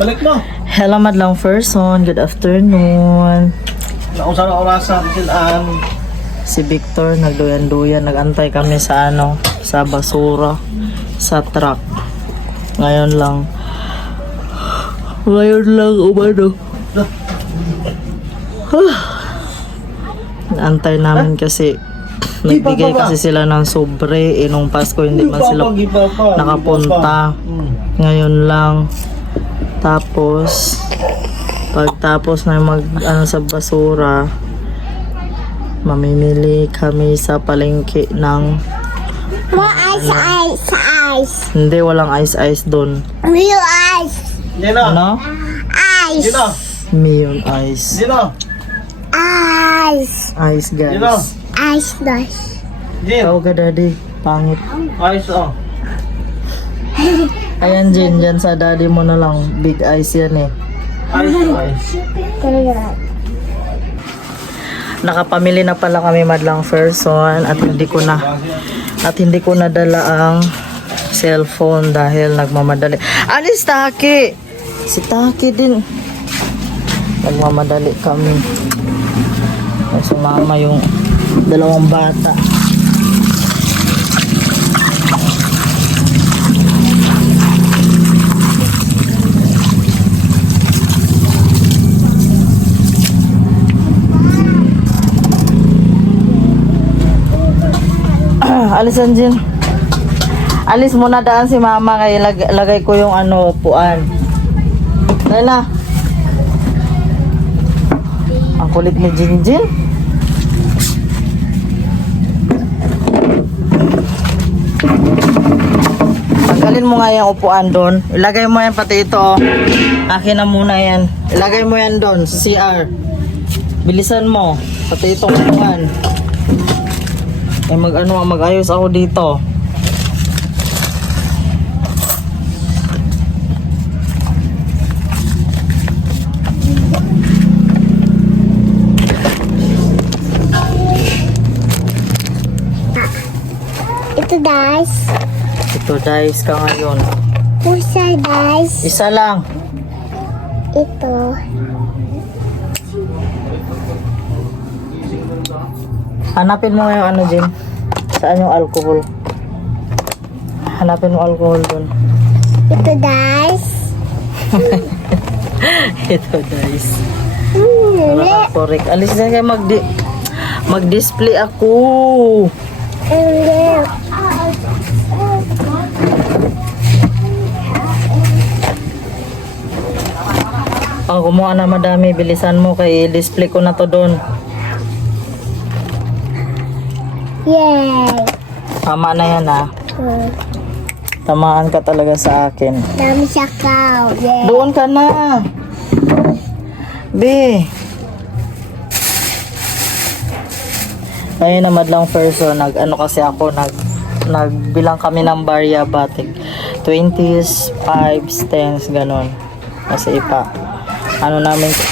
Balik mo. Hello madlang person, good afternoon. Nausap na orasan silaan. Si Victor nagduyan-duyan, nagantay kami sa sa basura, sa truck. Ngayon lang umano. Naantay namin kasi nagbigay kasi sila ng sobre, nung Pasko hindi man sila nakapunta. Ngayon lang. Tapos pagtapos na sa basura, mamimili kami sa palengke ng Ice. hindi, walang ice doon. Real ice. Dino. Ano? Ice. Dino. Neon ice. Dino. Ice. Ice Dino. guys. Ice dash. Dino. Ikaw ka daddy, pangit. Ayos oh. Ayan Jin, dyan sa daddy mo na lang. Big ice yan eh. Ayos. Nakapamili na pala kami madlang person at hindi ko na dala ang cellphone dahil nagmamadali. Alis Taki! Si Taki din. Nagmamadali kami. Ay, sumama yung dalawang bata. Alisan Jin. Alis muna daan si mama kaya lagay ko yung upuan. Dahil na. Ang kulit ni Jinjin. Tanggalin mo nga yung upuan doon. Ilagay mo yan pati ito. Oh. Akin na muna yan. Ilagay mo yan doon sa CR. Bilisan mo. Pati itong upuan. Eh mag-ayos ako dito. Ito dice. Ito dice ka ngayon. Pusa dice. Isa lang. Ito. Hanapin mo yung Jim. Saan yung alcohol? Hanapin mo alcohol doon. Ito dice. Ito dice. Nakakorek. Alis na kayo mag-display ako. Oh, kumuha na madami. Bilisan mo kay display ko na to doon. Yay. Tama na yan ha. Tamaan ka talaga sa akin. Dami sakaw. Yay. Doon ka na. B. Ngayon na madlang person, kasi ako, nagbilang kami ng barya batik. 20s, 5s, 10s, ganon. Kasi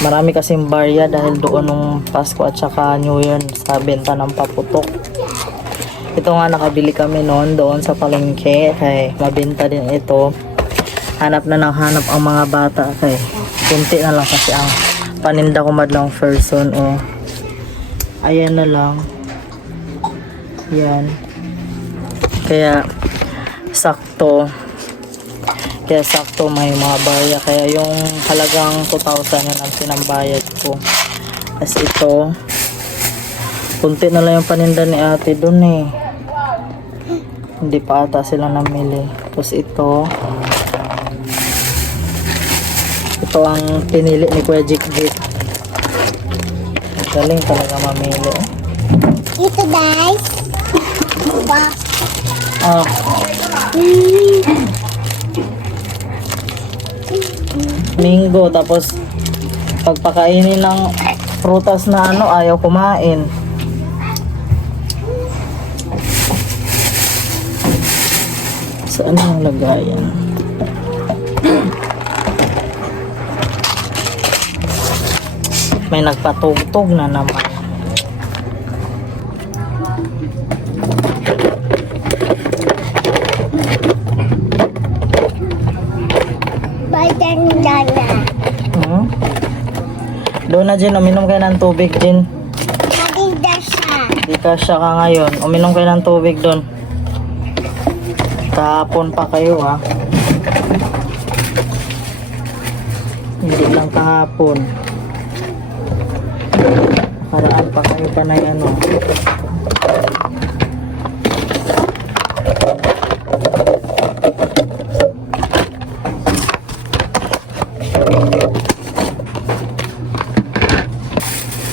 marami kasing barya dahil doon nung Pasko at saka New Year sa benta ng paputok. Ito nga nakabili kami noon doon sa palengke kay mabenta din ito. Hanap na ng hanap ang mga bata kay kunti na lang kasi ang paninda ko madlang person ayan na lang. Yan. Kaya sakto may mga barya. Kaya yung halagang 2,000 yun ang pinambayad ko. Kasi ito kunti na lang yung paninda ni ate dun hindi pa ata sila namili. Tapos ito ang pinili ni Kuya Jikjik. Galing talaga mamili. Ito guys. Minggo. Tapos pagpakainin ng prutas na ayaw kumain. Saan yung lagayan? May nagpatugtog na naman. Bye, banana. Hmm? Doon na, Jin. Uminom kayo ng tubig, Jin. Maganda siya. Di ka siya ka ngayon. Uminom kayo ng tubig doon. Kahapon pa kayo, ha? Hindi lang kahapon. Paraan pa kayo pa na ano.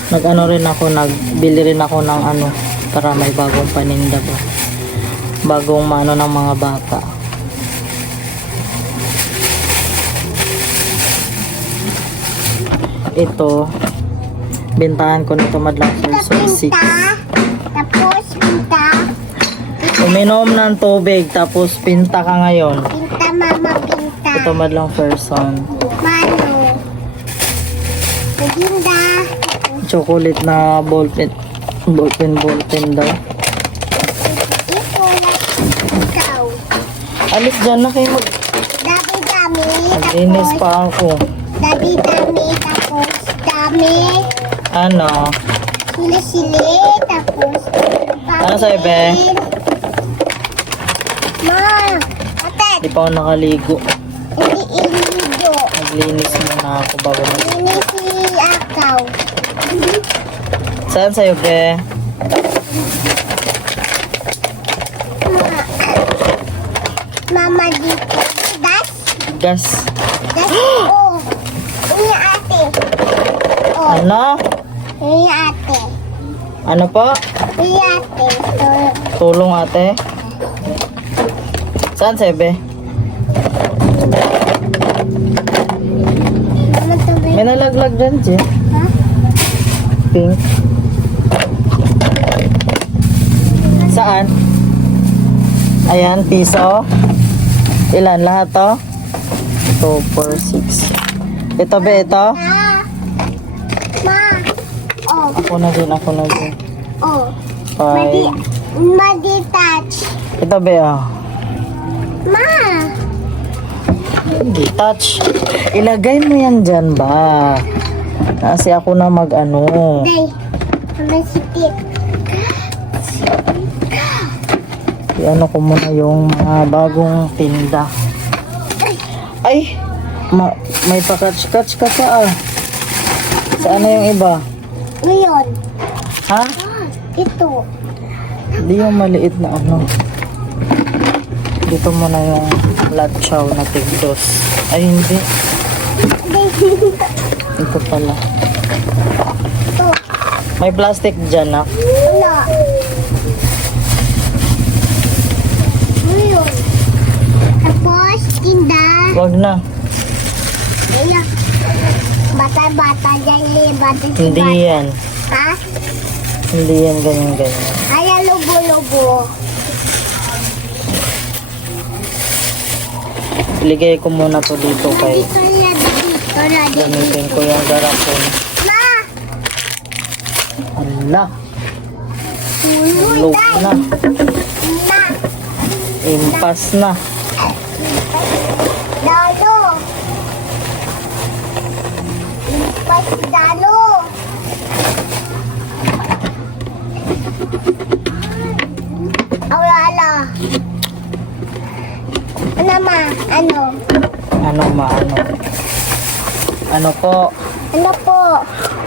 Nag-ano rin ako, nagbili rin ako ng ano para may bagong paninda ba. Bagong mano ng mga bata. Ito, bintahan ko nito madlang person 6. Tapos pinta. Uminom ng tubig tapos pinta ka ngayon. Pinta mama pinta. Ito madlang person. Mano. Maganda. Chocolate na ballpen. Ballpen daw. Ito na ikaw. Alis dyan na kayo mag... Dami-dami. Maglinis Tapos pa ako. dami-dami. Tapos dami. Ano? Sili-sili. Tapos Ano sa'yo, be? Ma. Ate. Di pa ako nakaligo. Hindi iligo. Maglinis muna ako bago mag... Ini si Akaw. Saan sa'yo, be? Mama dito. Das. Gas. Das. Oh. Ini ate. Oh. Ano? Ini ate. Ano po? Ini ate. Tulong ate? Saan sa'yo, be? Mama tubig. May nalaglag dyan, Jim. Ha? Pink. Saan? Ayan, piso. Ilan lahat to? 2, 4, 6. Ito ba ito? Ma. Ma. Oh. Ako na din. Oh. 5. Madi touch. Ito ba ah? Ma. Hindi touch. Ilagay mo yan dyan ba? Kasi ako na mag-ano. Day. Mama sipit. I-ano ko muna yung mga bagong tinda. Ay! May pa-catch-catch ka pa ah. Saan na yung iba? Ngayon. Ha? Ito. Hindi yung maliit na ano. Dito muna yung latchaw na tigdos. Ay hindi. Ito pala. Ito. May plastic dyan ah. Wala. Ngayon. Tapos, tinda. Wag na. Ayan. Bata-bata dyan yung bata si Hindi bata. yan. Ha? Hindi yan ganyan. Ayan, lubo-lubo. Iligay ko muna to dito kay Dito na dito. gamitin ko yung garapon. Ma! Ala, Uy, log day! na. Ma! Impas na. Dalo! Impas dalo! Awala! Ano ma? Ano? Ano maano? Ano po? Ano po?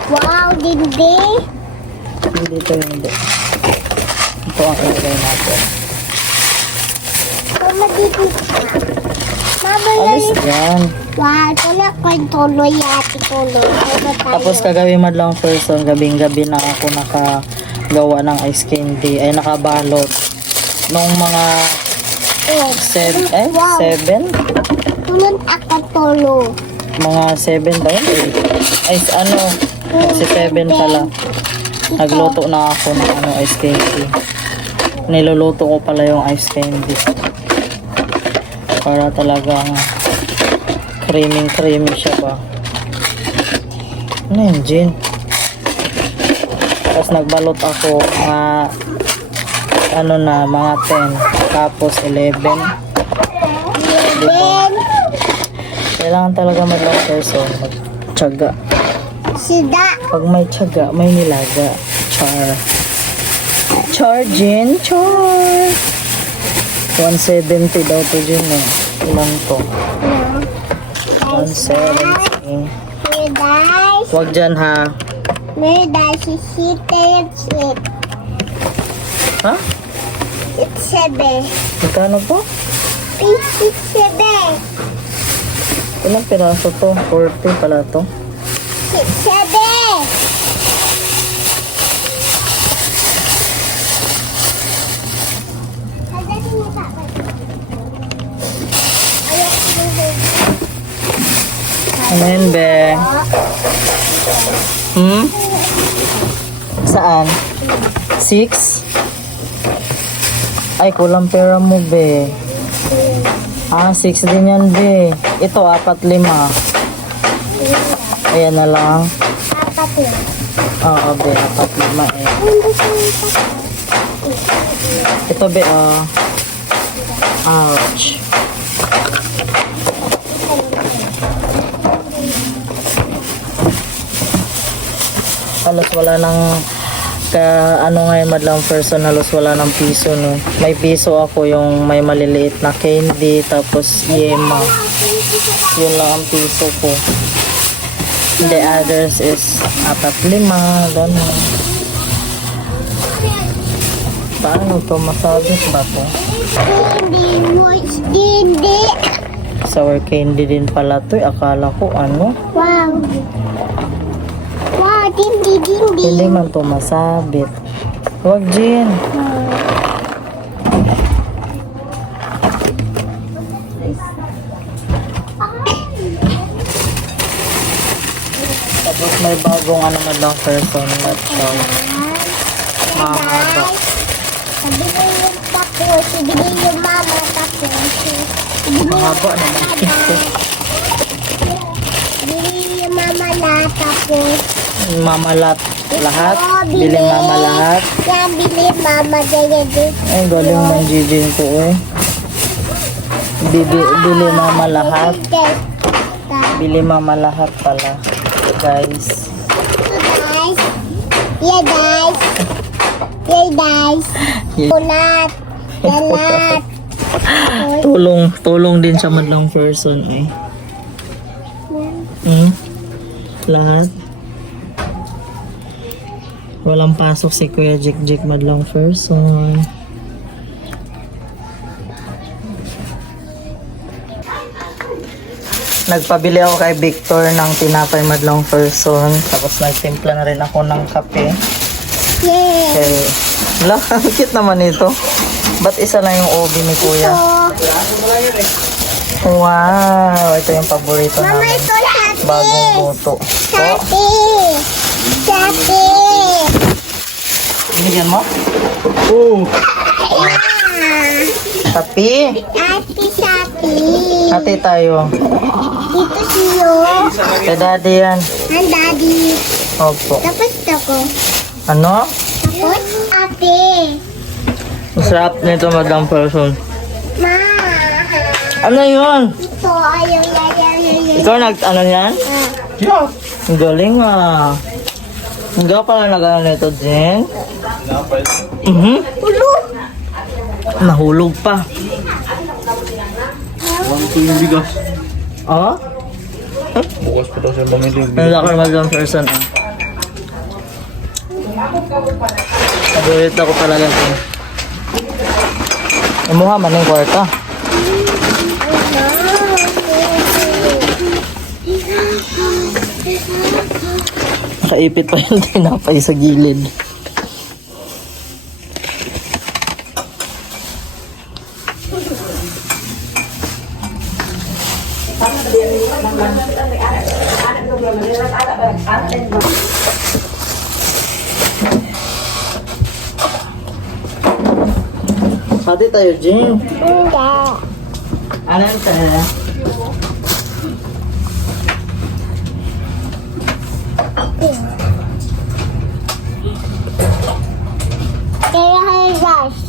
Wow, dindi! Hindi. Ito ang ilagay natin. Mama, dito ka. Mama, Alis dyan. wow, ito na ko yung tuloy ate tuloy. Tapos kagabi madlang person, gabing-gabi na ako nakagawa ng ice candy. Ay nakabalot. Nung mga 7? Tulad ako tulo. Mga 7 ba yun? Ay ano? Si 7 pala. Nagluto na ako ng ano, ice candy. Niluluto ko pala yung ice candy. Para talagang creamy siya ba. Ano yun, Jin? Tapos nagbalot ako mga ano na, mga 10. Tapos 11. Then, Kaya Kailangan talaga madlang person, magtiyaga. Sida. Pag may tiyaga, may nilaga. Char. Char, Jin. Char. 170 daw to, Jin eh. Ilan to? 170. May guys. Huwag dyan ha. May guys. It's Ha? It's 7. Magkano po? It's 7. Ilang piraso to? 40 pala to. It's 7. Ano yun, be? Saan? 6? Ay, kulang pera mo, be. 6 din yan, be. Ito, 4, 5. Ayan na lang. Apat lang. Oo, be. 4, 5 eh. Ito, be, Ouch. Halos wala nang ngayon madlang person, halos wala ng piso, no. May piso ako, yung may maliliit na candy, tapos yema. Yun lang ang piso ko. The others is 4, 5, gano'n. Paano to? Masabit ba to? Hindi. Sour candy din pala to. Akala ko ano. Wow. Wow, hindi. Hindi man to masabit. Huwag, Jin. Tapos may bagong madlang person. Not sure. Mahaba. Sabi ko yung tapos, ibigay yung mama tapos. Mahaba naman ito. Ibigay yung mama na tapos. Mamalat lahat. Bili mama lahat. Yan, bili mama ganyan. Ay, galing ng Jijin ko eh. Bili mama lahat. Bili mama lahat pala. Guys. Yeah, guys. Ulat. Lalat. Tulong din sa madlang person eh. Lahat. Walang pasok si Kuya Jik madlang person. Nagpabili ako kay Victor ng tinapay madlang person. Tapos nagtimpla na rin ako ng kape. Yeah. Okay. Wala, ang cute naman ito. Ba't isa lang yung obi ni Kuya? Wow! Ito yung paborito Mama, namin. ito sati. Bagong luto. Sati. Binigyan mo? Oo. Tapi. Sati. Hati tayo. Dito siyo. Kay daddy yan. Ang daddy. Opo. Tapos ako. Ano? Tapos ate. Masarap nito madlang person. Ma. Ano yun? Ito. Ayaw. Ikaw ano yan? Yeah. Ang galing ah. Hindi ka pala nag-ano nito, Jen? Ulo. Nahulog pa. One to yung bigas. Oh? Bukas pa daw siya bumili yung bigas. Nalakar madlang person ah. Nagulit ako talaga ito. Imuha man yung kwarta. Nakaipit pa yung tinapay sa gilid. Pati tayo, Jing. Hindi. Ano tayo? Kaya guys.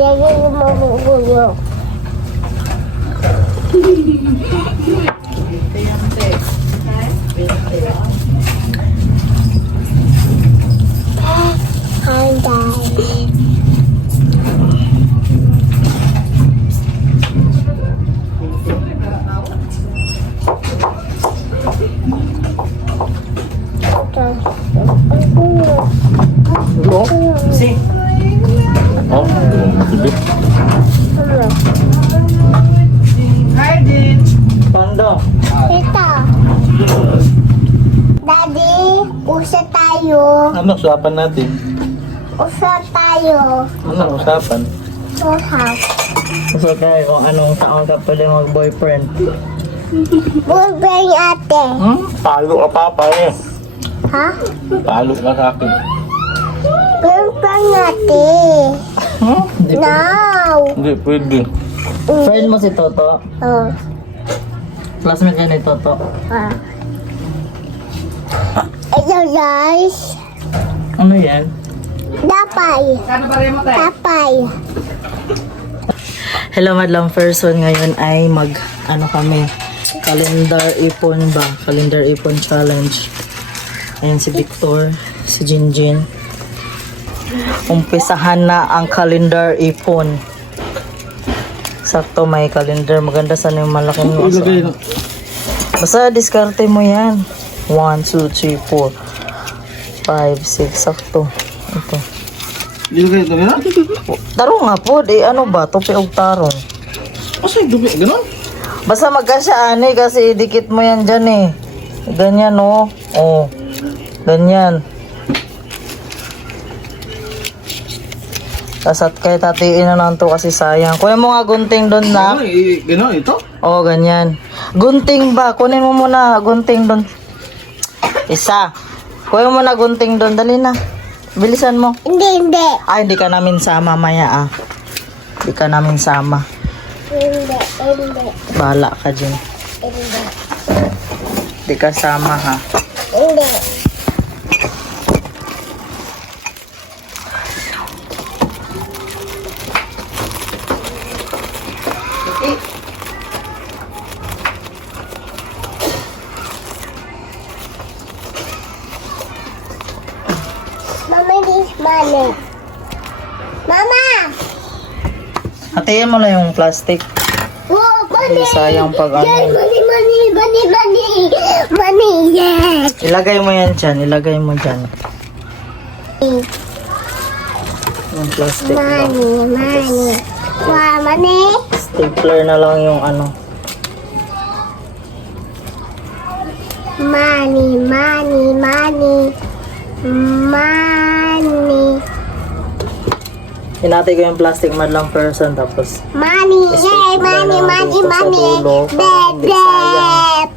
Yung magugulo. Hi guys. Ano? Si. Oh, hindi. Pando. Ito. Daddy, usa tayo. Ano usapan natin? Usa tayo. Ano usapan? Usap. So tayo kung anong taon ka pwede mag-boyfriend. Boyfriend ate. Palo ka papa eh. Ha? Palo ka sa akin. Boyfriend ate. No. Hindi pwede. Friend mo si Toto? Oh. Classmate ka ni Toto? Ah. Ito guys. Ano yan? Dapay. Dapay. Hello madlang person, ngayon ay ano kami, calendar ipon ba? Calendar ipon challenge. Ayan si Victor, si Jinjin. Umpisahan na ang calendar ipon. Sakto may calendar, maganda sana yung malaking Ilagay na. Basta diskarte mo yan. 1, 2, 3, 4 5, 6, sakto. Ito. Ilagay ito na. Tarong nga po, ano ba? Tupi og tarong. Kasi dumi, gano'n? Basta magkasya ani kasi idikit mo yan dyan eh. Ganyan oh. Oh. Ganyan. Kasat kay tatiin na lang to kasi sayang. Kunin mo nga gunting doon na. Gano'n ito? Oh, ganyan. Gunting ba? Kunin mo muna gunting doon. Isa. Kunin mo na gunting doon. Dali na. Bilisan mo. Hindi. Ay, hindi ka namin sama maya ah. Hindi ka namin sama. Hindi. Bahala ka dyan. Hindi. Hindi ka sama ha. Hindi. Mama needs money. Mama! Hatiin mo na yung plastic. Oh, money! Hindi sayang pag Yes, ano. money! Money, yes! Ilagay mo yan dyan. Ilagay mo dyan. Yung plastic lang. Money. Wow, money! Stapler na lang yung ano. Money. Hinati ko yung plastic madlang person tapos Money, yay! Stapler Money, na lang money, dito sa money! dulo para hindi sayang.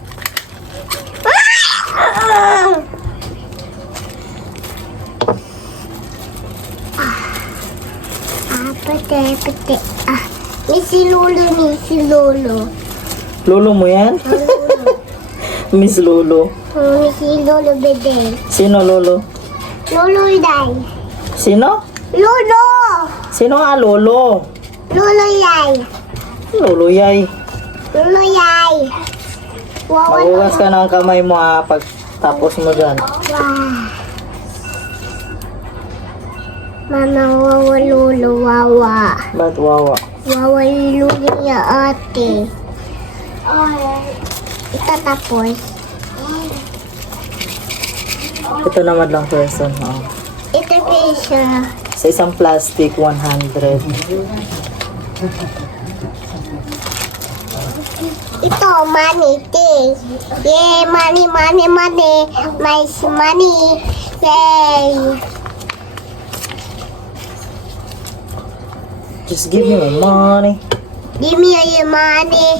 Pati. May si Lolo. Lolo mo yan? Miss Lolo. May si Lolo, bebe. Sino Lolo? Lolo, day. Sino? Lolo! Sino nga Lolo? Lolo, yay. Lolo yay. Lolo, yay. Wow, Magugas ka ng kamay mo ha pag tapos mo dyan. wow. Mama, wawa, Lolo, wawa. Ba't wawa? Wawa, Lolo niya, ate. Ito tapos. Ito na madlang person. Oh. Ito pesa. Sa isang plastic, 100. Ito, money, this. Yay, money. My money. Yay. Just give me my money. Give me your money.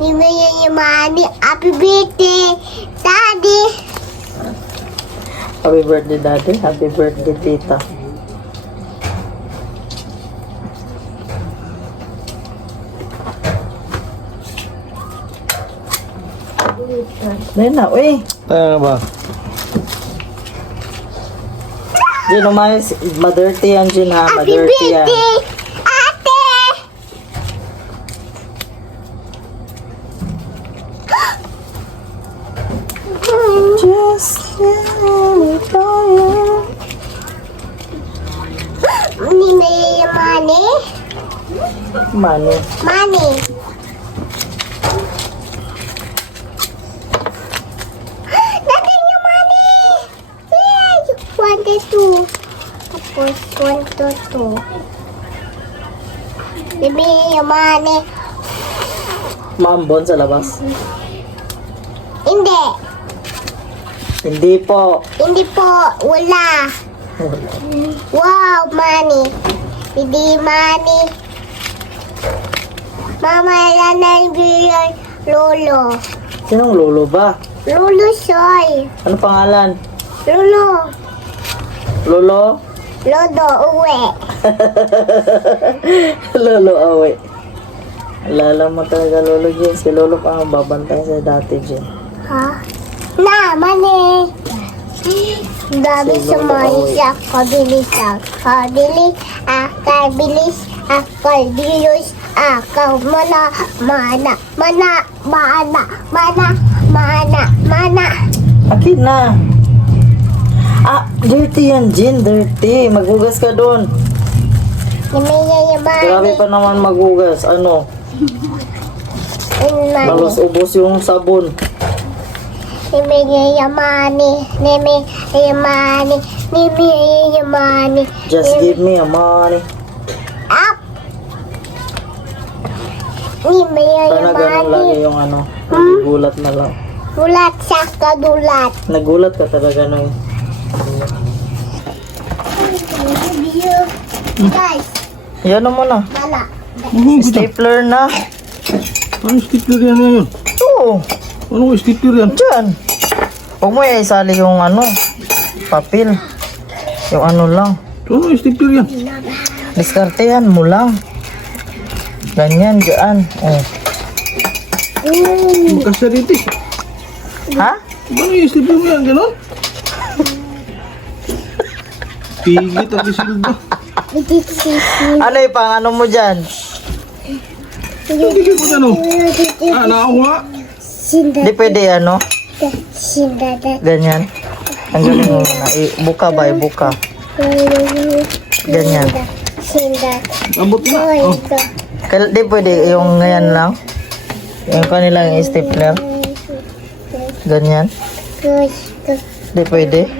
Give me your money. Happy birthday, Daddy. Happy birthday, Daddy. Happy birthday, Tita. Dahil na, uy. Tayo ba? Di naman, madirty yan, Jin ha. Happy Madirty yan. birthday, Ate. Ni may money. Mano. Money. Natin yung money. Yay! 22. Tapos 22. Bibi yung money. Maambon sa labas. Hindi. Hindi po. Hindi po. Wala. Wow, money. Hindi money. Mama, yan na yung bigay. Lolo. Sinong lolo ba? Lolo Soy. Ano pangalan? Lolo. Lolo? Lodo, uwi. Lolo awe. Alala mo talaga Lolo Jen. Si Lolo pa ang babantay sa dati Jen. Ha? Na, money. Dami Si sa Lolo money Awe. siya. Kabilis ako. Kabilis. Kabilis. Kabilis. Mana. Mana. Mana. Mana. Mana. Mana. Mana. Akin na. Ah, dirty yan Jen. Dirty. Maghugas ka doon. Nimaya yung Grabe money. pa naman maghugas. Ano? Yung money. Balos ubos yung sabon. Nimaya yung money. Nimaya yung money. Nimaya yung money. Just give me a money. Up! Nimaya Sana yung ganun lagi money. yung ano. Nagugulat na lang. Ulat sa kadulat. Nagulat ka talaga nung. Guys, Yan mo na. bala. Stapler na. Ano stapler yan ngayon? Oo. Ano stapler yan? Diyan. Huwag mo isali yung ano. Papel. Yung ano lang. Ano stapler yan? Diskartehan mo lang. Ganyan, dyan. Oh. Magkasaritis. Ha? Ano yung stapler mo yan? Ganon? Pigit ang isilda. Ano yung pang ano mo dyan? Hindi ko ano? Ah, nakakuha? Di pwede ano? Sindada. Ganyan. Ang galing mo na. Buka ba? Buka. Ganyan. Sindada. Abot na. Oh. Di pwede yung ngayon lang. Yung kanilang stapler. Ganyan. Di pwede.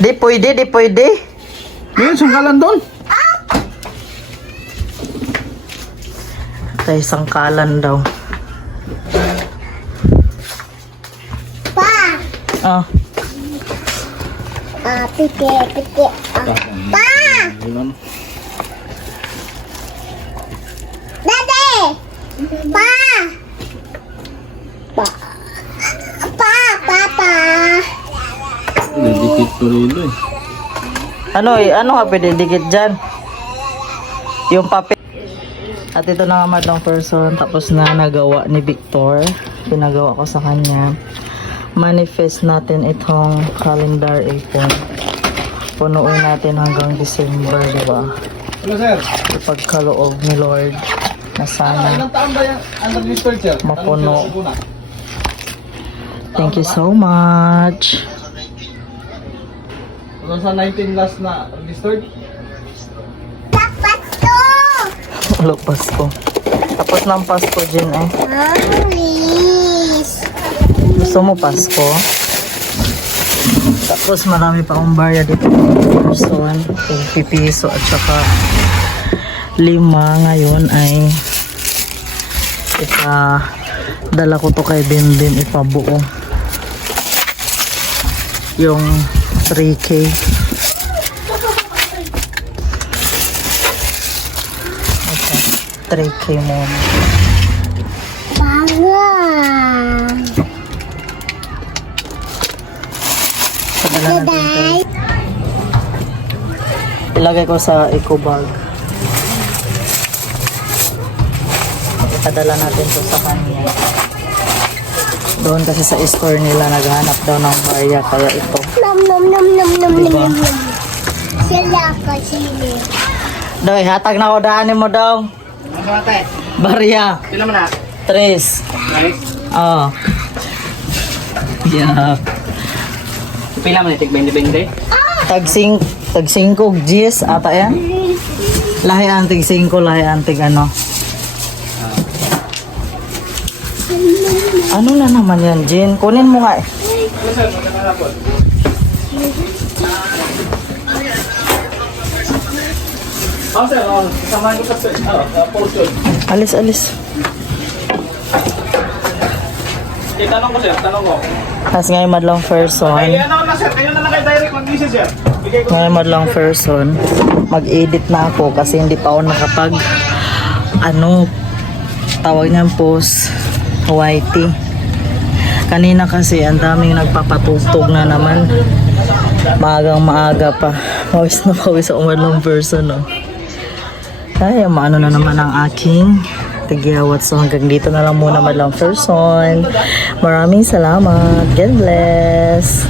Di pwede, di pwede. Ngayon, sangkalan doon. Tay sangkalan daw. Pa! Ah, Pike, pike. Pa! Ganon. Dade! Pa! Pa! Pa! Papa! Didikit ko rin ito eh. ano nga pwede dikit dyan? Yung papel. At ito na nga madlang person. Tapos na nagawa ni Victor. Pinagawa ko sa kanya. Manifest natin itong calendar ipon. Punuin natin hanggang December, diba? Ano sir? Ipagkaloob ni Lord na sana Ilang taon ba yan? Ang nag-register sir? mapuno. Thank you so much. Sa 19 last na registered? Dapat to! Ulo, Pasko. Tapos ng Pasko, Jen eh. Please! Gusto mo Pasko? Tapos marami pa akong barya dito. Person, 50 piso at saka 5 ngayon ay dala ko to kay Binbin ipabuo. Yung 3K. Okay, 3K muna. Banga! Padala natin to. Daday! Ilagay ko sa eco bag. Padala natin to sa kanya. Doon kasi sa store nila naghanap daw ng barya kaya ito. Nom nom nom nom nom Diba? nom nom. Sila ka sili. Doy, hatag na ko daanin mo daw. Barya. Pila mo na? 3. Oh. Yeah. Pila man itik 20-20? Tag 5 G's ata yan. Lahi antig 5, lahi antig ano. Ano na naman yan, Jin? Kunin mo nga eh. Oh, sir, samahan ko sa portion. Alis, alis. Tanong ko, sir, tanong ko. Tapos ngayon madlang person. Ano na, sir? Kayo na lang kayo direct mag-message, sir. Bigay ko. Ngayon madlang person. Mag-edit na ako kasi hindi pa ako nakapag tawag niyang post YT. Kanina kasi ang daming nagpapatugtog na naman. Maagang maaga pa. Pawis na pawis ako madlang person, no. Ay, maano na naman ang aking tigyawat. So hanggang dito na lang muna madlang person. Maraming salamat. God bless.